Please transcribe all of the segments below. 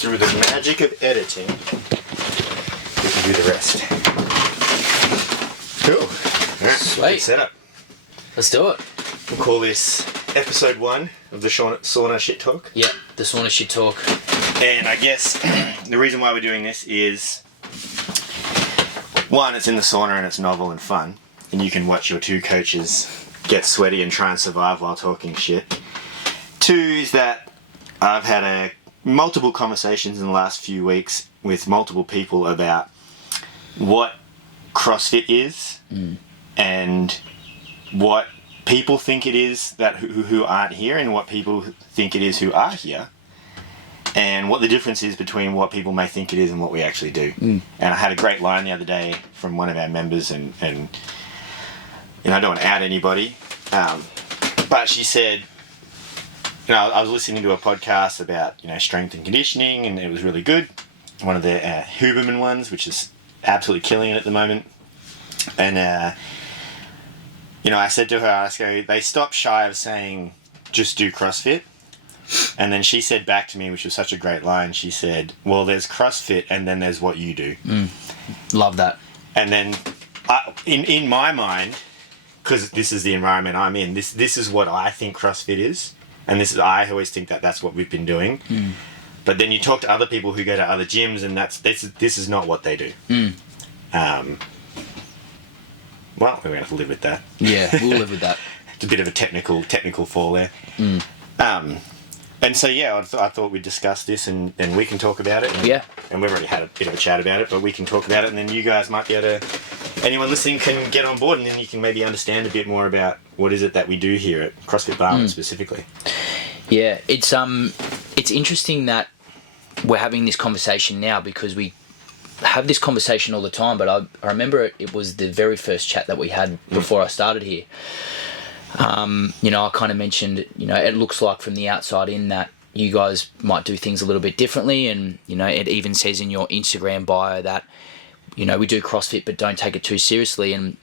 through the magic of editing, we can do the rest. Cool. Alright, Sweet. good setup. Let's do it. We'll call this episode 1 of the sauna shit talk. Yeah, the sauna shit talk. And I guess the reason why we're doing this is, one, it's in the sauna and it's novel and fun, and you can watch your two coaches get sweaty and try and survive while talking shit. 2 is that I've had multiple conversations in the last few weeks with multiple people about what CrossFit is and what people think it is that who aren't here, and what people think it is who are here, and what the difference is between what people may think it is and what we actually do. And I had a great line the other day from one of our members, and you know, I don't want to out anybody, but she said, you know, I was listening to a podcast about, you know, strength and conditioning, and it was really good. One of the Huberman ones, which is absolutely killing it at the moment. And you know, I said to her, they stopped shy of saying, just do CrossFit. And then she said back to me, which was such a great line, she said, well, there's CrossFit and then there's what you do. Love that. And then in my mind, because this is the environment I'm in, this is what I think CrossFit is. And I always think that that's what we've been doing. But then you talk to other people who go to other gyms, and this is not what they do. Well, we're going to have to live with that. Yeah, we'll live with that. It's a bit of a technical fall there. And so, yeah, I thought we'd discuss this and we can talk about it. And we've already had a bit of a chat about it, but we can talk about it, and then you guys might be able to, anyone listening can get on board, and then you can maybe understand a bit more about what is it that we do here at CrossFit Barwon specifically. Yeah, it's interesting that we're having this conversation now, because we have this conversation all the time, but I remember it was the very first chat that we had before I started here. You know, I kind of mentioned, you know, it looks like from the outside in that you guys might do things a little bit differently, and, you know, it even says in your Instagram bio that, you know, we do CrossFit but don't take it too seriously. And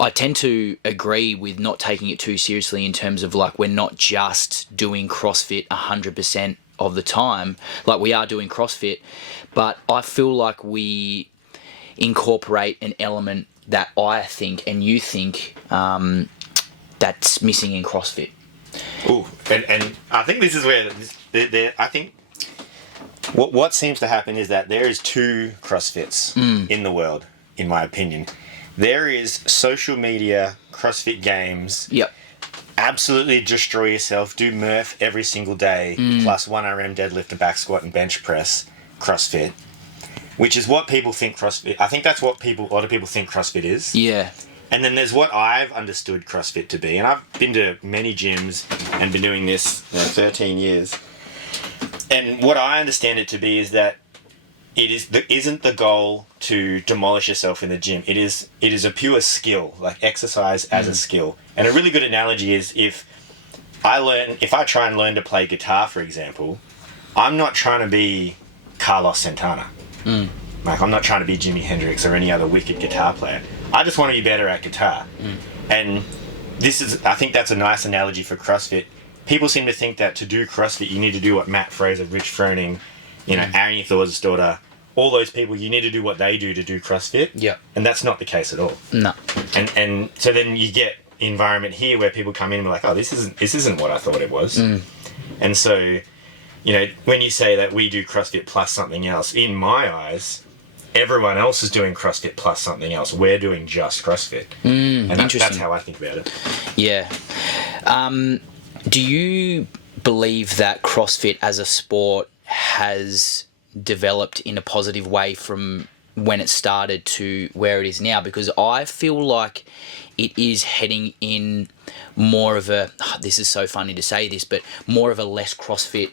I tend to agree with not taking it too seriously, in terms of, like, we're not just doing CrossFit 100% of the time. Like, we are doing CrossFit, but I feel like we incorporate an element that I think and you think that's missing in CrossFit. Ooh, and I think this is where I think what seems to happen is that there is 2 CrossFits in the world, in my opinion. There is social media CrossFit games. Yep. Absolutely destroy yourself, do Murph every single day, plus 1 RM deadlift, a back squat, and bench press CrossFit, which is what people think CrossFit. I think that's what a lot of people think CrossFit is. Yeah. And then there's what I've understood CrossFit to be, and I've been to many gyms and been doing this 13 years. And what I understand it to be is that isn't the goal to demolish yourself in the gym. It is a pure skill, like exercise as a skill. And a really good analogy is if I try and learn to play guitar, for example, I'm not trying to be Carlos Santana. Like, I'm not trying to be Jimi Hendrix or any other wicked guitar player. I just want to be better at guitar. And I think that's a nice analogy for CrossFit. People seem to think that to do CrossFit, you need to do what Matt Fraser, Rich Froning, you know, Aaron Thor's daughter, all those people, you need to do what they do to do CrossFit. Yeah. And that's not the case at all. No. And so then you get environment here where people come in and be like, oh, this isn't what I thought it was. And so, you know, when you say that we do CrossFit plus something else, in my eyes, everyone else is doing CrossFit plus something else. We're doing just CrossFit. And that's how I think about it. Yeah. Do you believe that CrossFit as a sport has developed in a positive way from when it started to where it is now? Because I feel like it is heading in more of a, this is so funny to say this, but more of a less CrossFit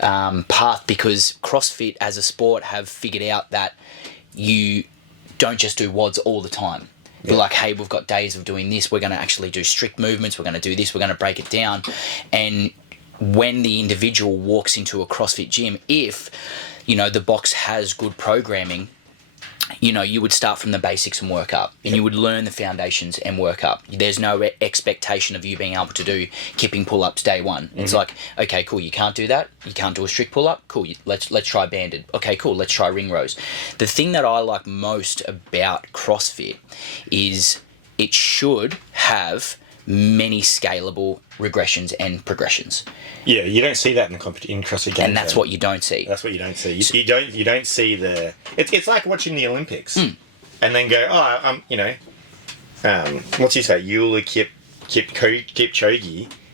path, because CrossFit as a sport have figured out that you don't just do WODs all the time. You're like, hey, we've got days of doing this, we're going to actually do strict movements, we're going to do this, we're going to break it down. And when the individual walks into a CrossFit gym, if, you know, the box has good programming, you would start from the basics and work up, and you would learn the foundations and work up. There's no expectation of you being able to do kipping pull-ups day one. It's like, okay, cool, you can't do that. You can't do a strict pull-up. Cool, let's try banded. Okay, cool, let's try ring rows. The thing that I like most about CrossFit is it should have many scalable regressions and progressions. Yeah, you don't see that in CrossFit games. And that's what you don't see. That's what you don't see. You don't see the. It's like watching the Olympics, and then go, what's he say? Euler Kipchoge.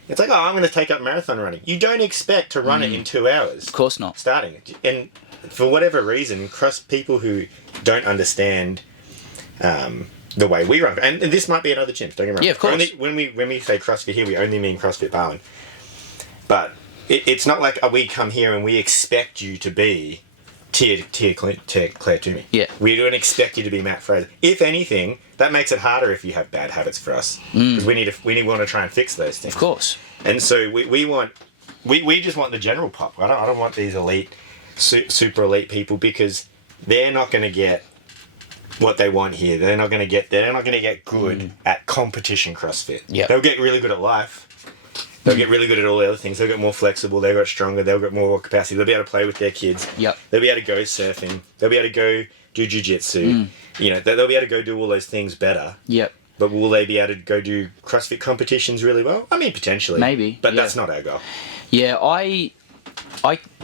It's like, I'm going to take up marathon running. You don't expect to run it in 2 hours. Of course not. Starting, and for whatever reason, people who don't understand. The way we run, and this might be another gym. Don't get me wrong. Yeah, of course. When we say CrossFit here, we only mean CrossFit Barwon. But it's not like we come here and we expect you to be Claire Toomey. Yeah. We don't expect you to be Matt Fraser. If anything, that makes it harder if you have bad habits for us, because we want to try and fix those things. Of course. And so we just want the general pop. I don't want these elite, super elite people, because they're not going to get what they want here. They're not going to get good at competition CrossFit. Yep. They'll get really good at life. They'll get really good at all the other things. They'll get more flexible. They'll get stronger. They'll get more capacity. They'll be able to play with their kids. Yep. They'll be able to go surfing. They'll be able to go do jiu-jitsu. They'll be able to go do all those things better. Yep. But will they be able to go do CrossFit competitions really well? I mean, potentially. Maybe. But that's not our goal. Yeah, I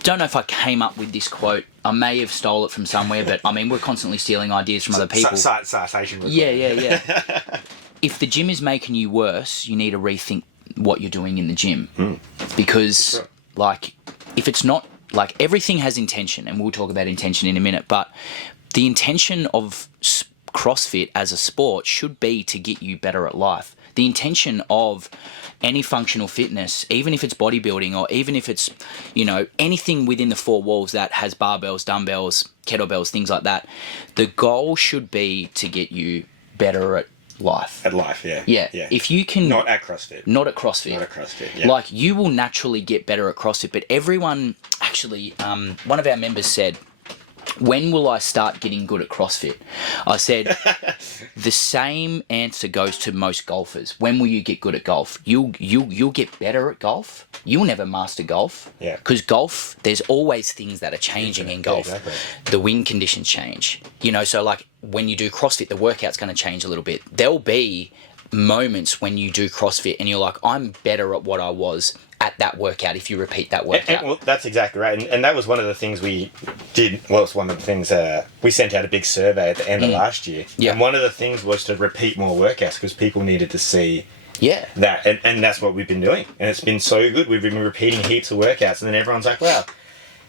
don't know if I came up with this quote. I may have stole it from somewhere, but I mean, we're constantly stealing ideas from other people. Citation. Yeah. If the gym is making you worse, you need to rethink what you're doing in the gym. Because, if it's not, everything has intention, and we'll talk about intention in a minute, but the intention of CrossFit as a sport should be to get you better at life. The intention of any functional fitness, even if it's bodybuilding or even if it's, anything within the four walls that has barbells, dumbbells, kettlebells, things like that, the goal should be to get you better at life. At life, yeah. Yeah. If you can... Not at CrossFit. Not at CrossFit, yeah. You will naturally get better at CrossFit, but everyone... Actually, one of our members said, when will I start getting good at CrossFit? I said, the same answer goes to most golfers. When will you get good at golf? You'll get better at golf. You'll never master golf. Yeah. Because golf, there's always things that are changing in golf. Yeah, exactly. The wind conditions change. So when you do CrossFit, the workout's going to change a little bit. There'll be moments when you do CrossFit and you're like, I'm better at what I was at that workout if you repeat that workout. Well, that's exactly right. And that was one of the things we did. Well, it's one of the things we sent out a big survey at the end of last year. Yeah. And one of the things was to repeat more workouts because people needed to see that. And that's what we've been doing. And it's been so good. We've been repeating heaps of workouts. And then everyone's like, wow,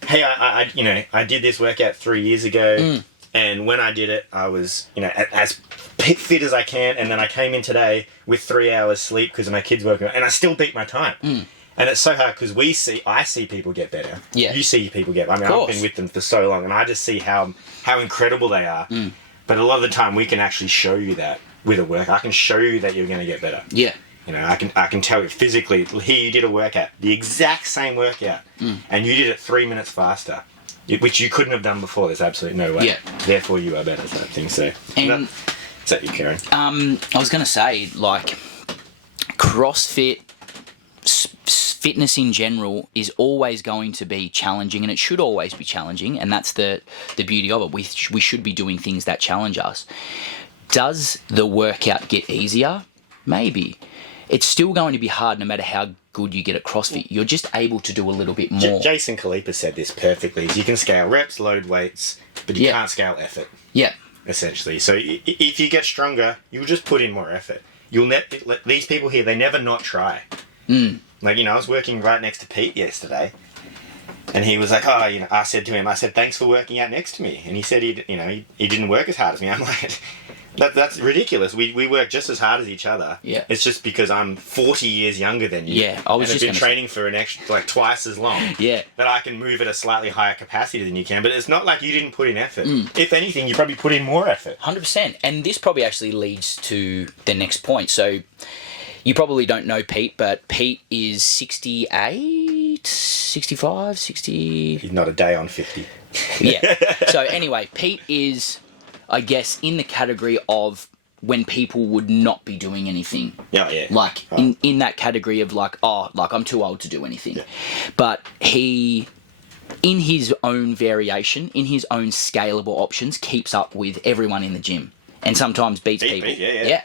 hey, I did this workout 3 years ago. And when I did it, I was, as fit as I can. And then I came in today with 3 hours sleep because my kids working, and I still beat my time. And it's so hard because I see people get better. Yeah. You see people get better. I mean, I've been with them for so long, and I just see how incredible they are. But a lot of the time, we can actually show you that with a work. I can show you that you're going to get better. Yeah. I can tell you physically. Here, you did a workout, the exact same workout, and you did it 3 minutes faster, which you couldn't have done before. There's absolutely no way. Yeah. Therefore, you are better. That thing. So. And is that you, Karen? I was going to say, CrossFit. Fitness in general is always going to be challenging, and it should always be challenging, and that's the beauty of it. We should be doing things that challenge us. Does the workout get easier? Maybe. It's still going to be hard no matter how good you get at CrossFit. You're just able to do a little bit more. Jason Kalipa said this perfectly. You can scale reps, load weights, but you can't scale effort. Yeah. Essentially. So if you get stronger, you'll just put in more effort. These people here, they never not try. I was working right next to Pete yesterday, and he was like, I said to him, thanks for working out next to me. And he said he didn't work as hard as me. I'm like, that's ridiculous. We work just as hard as each other. Yeah. It's just because I'm 40 years younger than you. Yeah. I've been training for an extra, twice as long. Yeah. That I can move at a slightly higher capacity than you can, but it's not like you didn't put in effort. If anything, you probably put in more effort. 100%. And this probably actually leads to the next point. So, you probably don't know Pete, but Pete is 68, 65, 60... He's not a day on 50. Yeah. So anyway, Pete is I guess, in the category of when people would not be doing anything. Yeah. Like, in that category of like, I'm too old to do anything. Yeah. But he, in his own variation, in his own scalable options, keeps up with everyone in the gym. And sometimes beats people. Yeah.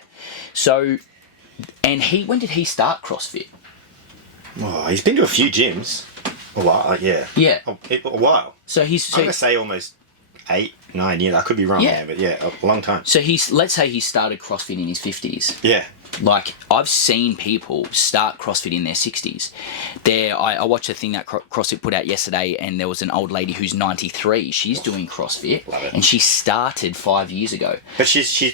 So, and when did he start CrossFit? Oh, he's been to a few gyms. A while, yeah. Yeah. A while. So I'm going to say almost 8, 9 years. I could be wrong there, but yeah, a long time. So let's say he started CrossFit in his 50s. Yeah. Like, I've seen people start CrossFit in their 60s. I watched a thing that CrossFit put out yesterday, and there was an old lady who's 93. She's doing CrossFit. Love it. And she started 5 years ago. But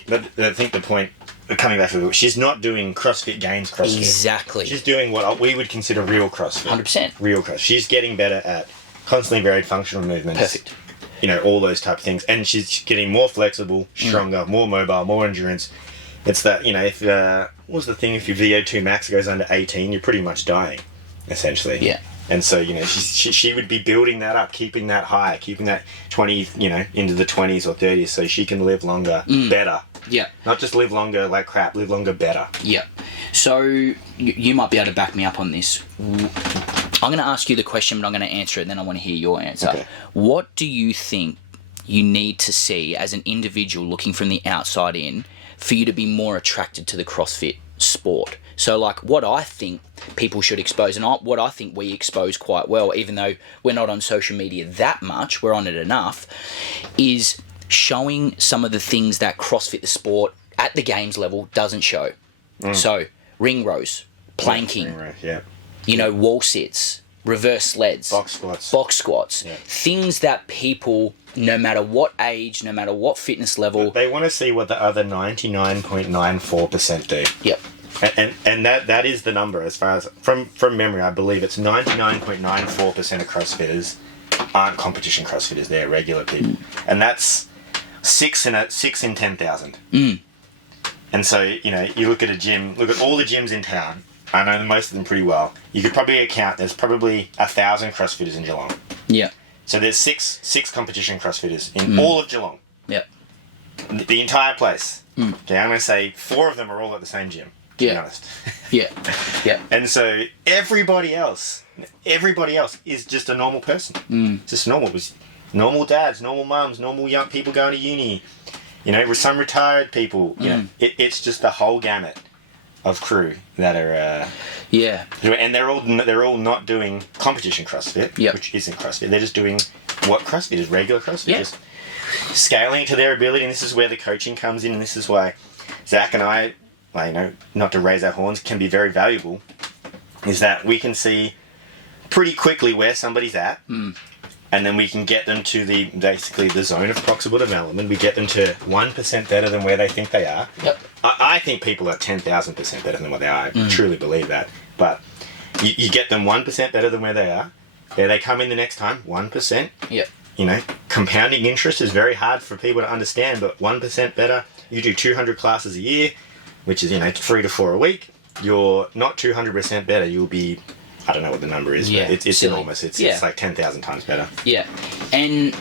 but I think the point, coming back to it, she's not doing CrossFit Games CrossFit. Exactly. She's doing what we would consider real CrossFit. 100%. Real CrossFit. She's getting better at constantly varied functional movements. Perfect. All those type of things. And she's getting more flexible, stronger, more mobile, more endurance. It's that, if, what was the thing, if your VO2 max goes under 18, you're pretty much dying, essentially. Yeah. And so, she would be building that up, keeping that high, keeping that 20, into the 20s or 30s so she can live longer, better. Yeah. Not just live longer like crap, live longer better. Yeah. So, you might be able to back me up on this. I'm going to ask you the question, but I'm going to answer it, and then I want to hear your answer. Okay. What do you think you need to see as an individual looking from the outside in for you to be more attracted to the CrossFit sport? So, like, what I think people should expose, and what I think we expose quite well, even though we're not on social media that much, we're on it enough, is showing some of the things that CrossFit, the sport, at the games level, doesn't show. So, ring rows, planking, wall sits, reverse sleds, box squats, things that people, no matter what age, no matter what fitness level, they want to see what the other 99.94% do. Yep. And that is the number as far as from memory. I believe it's 99.94% of CrossFitters aren't competition CrossFitters. They're regular people, and that's 6 in 10,000. And so you look at a gym, look at all the gyms in town. I know most of them pretty well. You could probably count. There's probably 1,000 CrossFitters in Geelong. Yeah. So there's six competition CrossFitters in all of Geelong. Yep. The entire place. Okay, I'm going to say 4 of them are all at the same gym. To be honest. Yeah. And so everybody else is just a normal person. Just normal. Normal dads, normal mums, normal young people going to uni. With some retired people. It's just the whole gamut of crew that are and they're all not doing competition CrossFit, which isn't CrossFit. They're just doing what CrossFit is, regular CrossFit, just scaling it to their ability. And this is where the coaching comes in, and this is why Zach and I, not to raise our horns, can be very valuable. Is that we can see pretty quickly where somebody's at, and then we can get them to basically the zone of proximal development. We get them to 1% better than where they think they are. Yep. I think people are 10,000% better than what they are. I truly believe that. But you get them 1% better than where they are. There they come in the next time, 1%. Yep. Compounding interest is very hard for people to understand, but 1% better. You do 200 classes a year, which is, 3 to 4 a week. You're not 200% better. You'll be, I don't know what the number is, but it's enormous. It's like 10,000 times better. Yeah. And,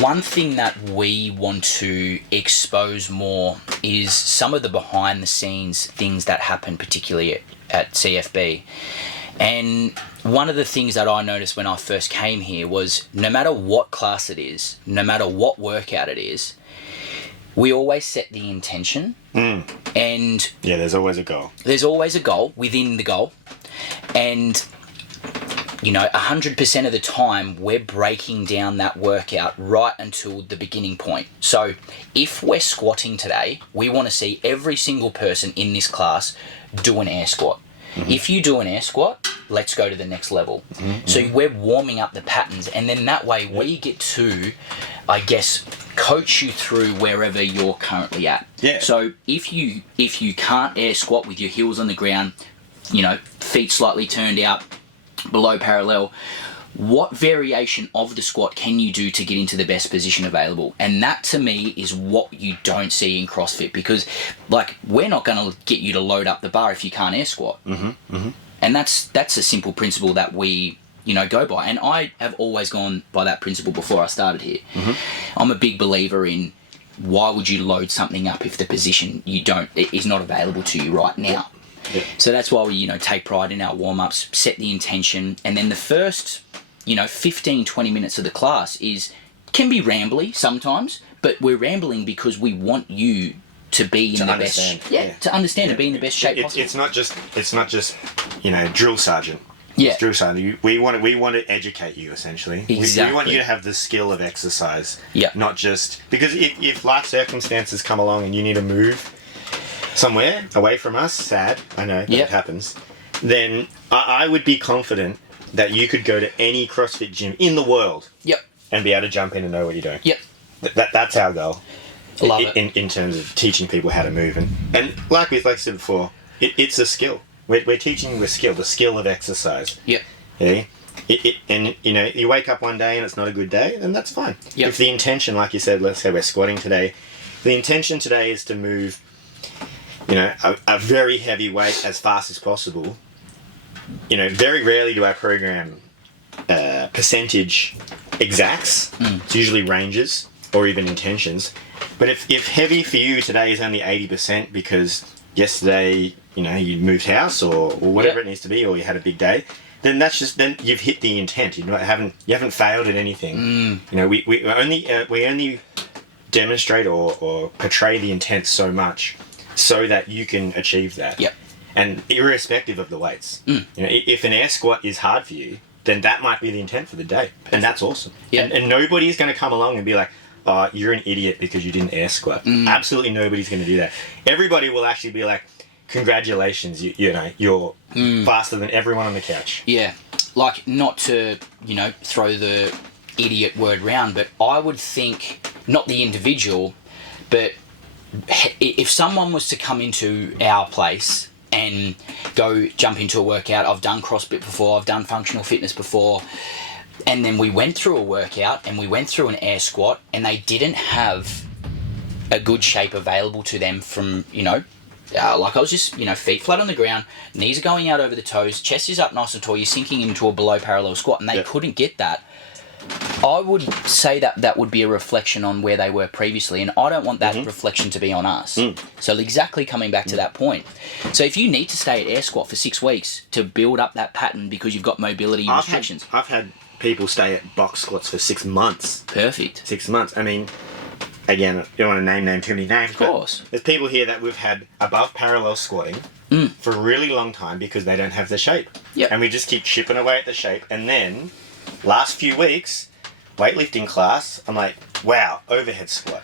one thing that we want to expose more is some of the behind the scenes things that happen, particularly at CFB. And one of the things that I noticed when I first came here was no matter what class it is, no matter what workout it is, we always set the intention. And there's always a goal. There's always a goal within the goal. And 100% of the time, we're breaking down that workout right until the beginning point. So if we're squatting today, we want to see every single person in this class do an air squat. If you do an air squat, let's go to the next level. So we're warming up the patterns, and then that way we get to, I guess, coach you through wherever you're currently at. Yeah. So if you can't air squat with your heels on the ground, feet slightly turned out, below parallel, what variation of the squat can you do to get into the best position available? And that to me is what you don't see in CrossFit, because we're not going to get you to load up the bar if you can't air squat. And that's a simple principle that we go by, and I have always gone by that principle before I started here. I'm a big believer in why would you load something up if the position is not available to you right now? Yeah. So that's why we, take pride in our warm-ups, set the intention, and then the first, 15, 20 minutes of the class can be rambly sometimes, but we're rambling because we want you to be in the best. To understand, to be in the best shape possible. It's not just drill sergeant. Yeah. It's drill sergeant. We want to educate you essentially. Exactly. We want you to have the skill of exercise. Yeah. Not just because if life circumstances come along and you need to move somewhere away from us, sad, I know that it happens, then I would be confident that you could go to any CrossFit gym in the world. Yep. And be able to jump in and know what you're doing. Yep. That's our goal. I love it. In terms of teaching people how to move. And like I said before, it's a skill. We're teaching the skill of exercise. Yep. Yeah. And you wake up one day and it's not a good day, then that's fine. Yep. If the intention, like you said, let's say we're squatting today, the intention today is to move, a very heavy weight as fast as possible. Very rarely do I program percentage exacts. It's usually ranges or even intentions. But if heavy for you today is only 80% because yesterday, you moved house or whatever it needs to be, or you had a big day, then then you've hit the intent. You haven't failed at anything. We only demonstrate or portray the intent so much so that you can achieve that. Yep. And irrespective of the weights. If an air squat is hard for you, then that might be the intent for the day. And that's awesome. Yep. And nobody's going to come along and be like, oh, you're an idiot because you didn't air squat. Absolutely nobody's going to do that. Everybody will actually be like, congratulations, you're faster than everyone on the couch. Yeah. Like, not to, throw the idiot word round, but I would think, not the individual, but if someone was to come into our place and go jump into a workout, I've done CrossFit before, I've done functional fitness before, and then we went through a workout and we went through an air squat and they didn't have a good shape available to them from, like I was just, feet flat on the ground, knees are going out over the toes, chest is up nice and tall, you're sinking into a below parallel squat, and they couldn't get that. I would say that would be a reflection on where they were previously, and I don't want that reflection to be on us. So exactly coming back to that point. So if you need to stay at air squat for 6 weeks to build up that pattern because you've got mobility restrictions. I've had people stay at box squats for 6 months. Perfect. 6 months. I mean, again, I don't want to name too many names. Of course. There's people here that we've had above parallel squatting for a really long time because they don't have the shape. Yep. And we just keep chipping away at the shape. And then, last few weeks, weightlifting class, I'm like, wow, overhead squat,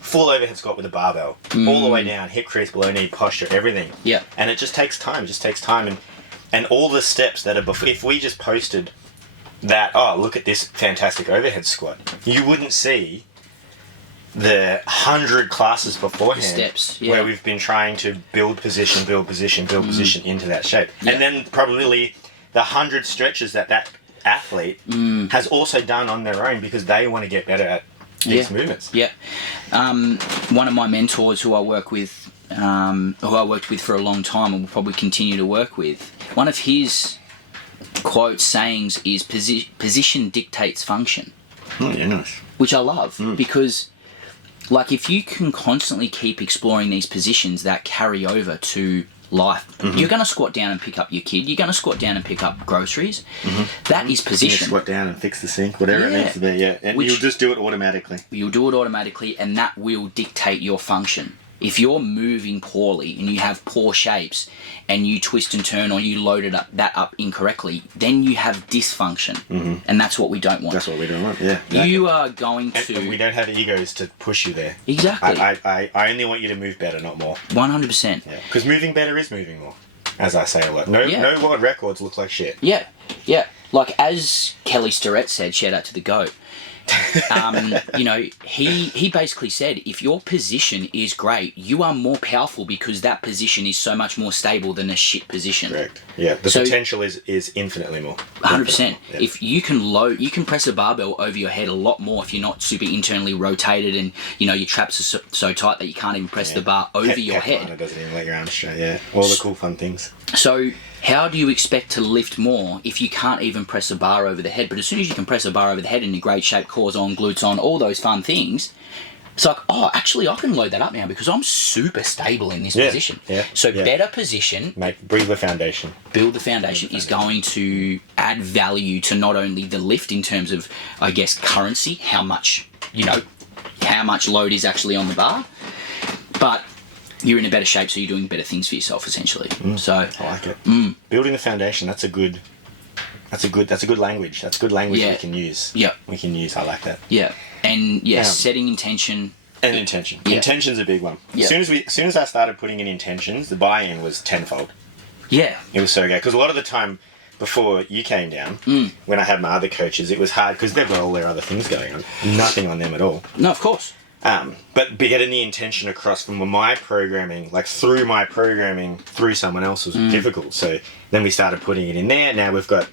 full overhead squat with a barbell, all the way down, hip crease, below knee, posture, everything. Yeah. And it just takes time. And all the steps that are before, if we just posted that, oh, look at this fantastic overhead squat, you wouldn't see the 100 classes beforehand, the steps, where we've been trying to build position into that shape. Yeah. And then probably the 100 stretches that athlete has also done on their own because they want to get better at these movements. Yeah. One of my mentors who I work with, who I worked with for a long time and will probably continue to work with, one of his quote sayings is position dictates function. Oh, yeah, nice. Which I love because, like, if you can constantly keep exploring these positions that carry over to life, you're going to squat down and pick up your kid, you're going to squat down and pick up groceries. That is position. You squat down and fix the sink, whatever it needs to be, and you'll just do it automatically. You'll do it automatically, and that will dictate your function. If you're moving poorly and you have poor shapes and you twist and turn or you load that up incorrectly, then you have dysfunction. And that's what we don't want. That's what we don't want, yeah. Exactly. You are going to... And we don't have egos to push you there. Exactly. I only want you to move better, not more. 100%. Because moving better is moving more, as I say a lot. No world records look like shit. Yeah. Like, as Kelly Starrett said, shout out to the GOAT, he basically said, if your position is great, you are more powerful because that position is so much more stable than a shit position. Correct. Yeah, the potential is infinitely more. 100%. Yeah. If you can press a barbell over your head a lot more if you're not super internally rotated and, your traps are so tight that you can't even press the bar over your head. It doesn't even let your arms straight, yeah. All the cool fun things. So... how do you expect to lift more if you can't even press a bar over the head? But as soon as you can press a bar over the head in a great shape, cores on, glutes on, all those fun things, It's like, oh, actually, I can load that up now because I'm super stable in this position. Yeah. So better position, Build the foundation. Build the foundation is going to add value to not only the lift in terms of, I guess, currency, how much load is actually on the bar, but you're in a better shape, so you're doing better things for yourself, essentially. So I like it. Building the foundation. That's a good language. That's good language we can use. Yeah. We can use. I like that. Yeah. And setting intention. And intention. Yeah. Intention's a big one. Yeah. As soon as I started putting in intentions, the buy-in was tenfold. Yeah. It was so good. Because a lot of the time before you came down, when I had my other coaches, it was hard because they've got all their other things going on. Nothing on them at all. No, of course. But getting the intention across from my programming, through my programming, through someone else was difficult. So then we started putting it in there. Now we've got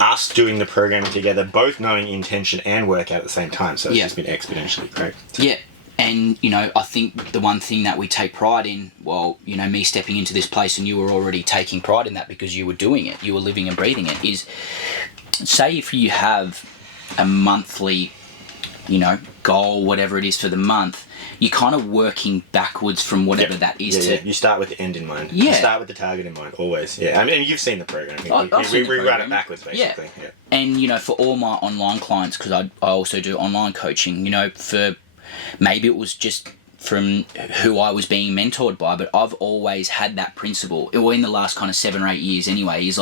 us doing the programming together, both knowing intention and workout at the same time. So it's just been exponentially great. Yeah. And, I think the one thing that we take pride in, me stepping into this place and you were already taking pride in that because you were doing it, you were living and breathing it, is say if you have a monthly, goal, whatever it is for the month, you're kind of working backwards from whatever that is to... You start with the end in mind. Yeah. You start with the target in mind, always. Yeah, I mean, you've seen the program. We run it backwards, basically. Yeah. And, for all my online clients, because I also do online coaching, for... Maybe it was just from who I was being mentored by, but I've always had that principle, or in the last kind of 7 or 8 years anyway, is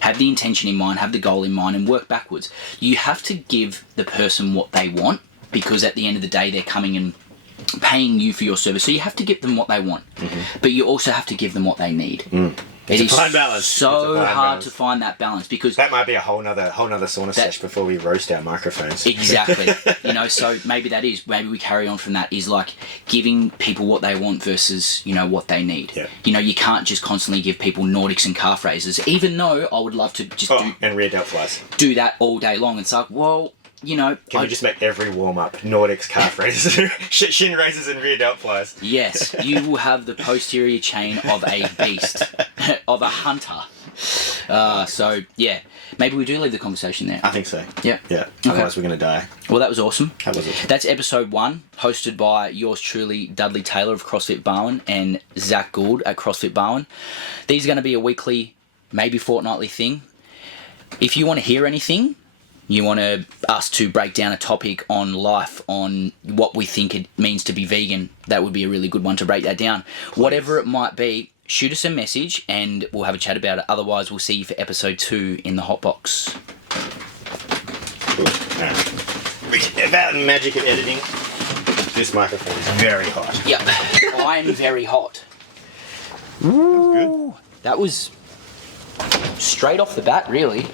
have the intention in mind, have the goal in mind, and work backwards. You have to give the person what they want, because at the end of the day, they're coming and paying you for your service. So you have to give them what they want, but you also have to give them what they need. It's a fine balance. So hard to find that balance, because that might be a whole nother sauna sesh before we roast our microphones. Exactly. So maybe we carry on from that, is giving people what they want versus, what they need. Yeah. You can't just constantly give people Nordics and calf raises, even though I would love to just and rear delt flies. Do that all day long. It's like, well, Can we just make every warm-up Nordics, calf raises, shin raises and rear delt flies? Yes, you will have the posterior chain of a beast, of a hunter. So, maybe we do leave the conversation there. I think so. Yeah. Yeah, otherwise we're going to die. Well, that was awesome. That's episode 1, hosted by yours truly, Dudley Taylor of CrossFit Barwon and Zak Gould at CrossFit Barwon. These are going to be a weekly, maybe fortnightly thing. If you want to hear anything, you want us to break down a topic on life, on what we think it means to be vegan, that would be a really good one to break that down. Please. Whatever it might be, shoot us a message and we'll have a chat about it. Otherwise, we'll see you for episode 2 in the hot box. Cool. About the magic of editing, this microphone is very hot. Yep, I'm very hot. That was good. That was straight off the bat, really.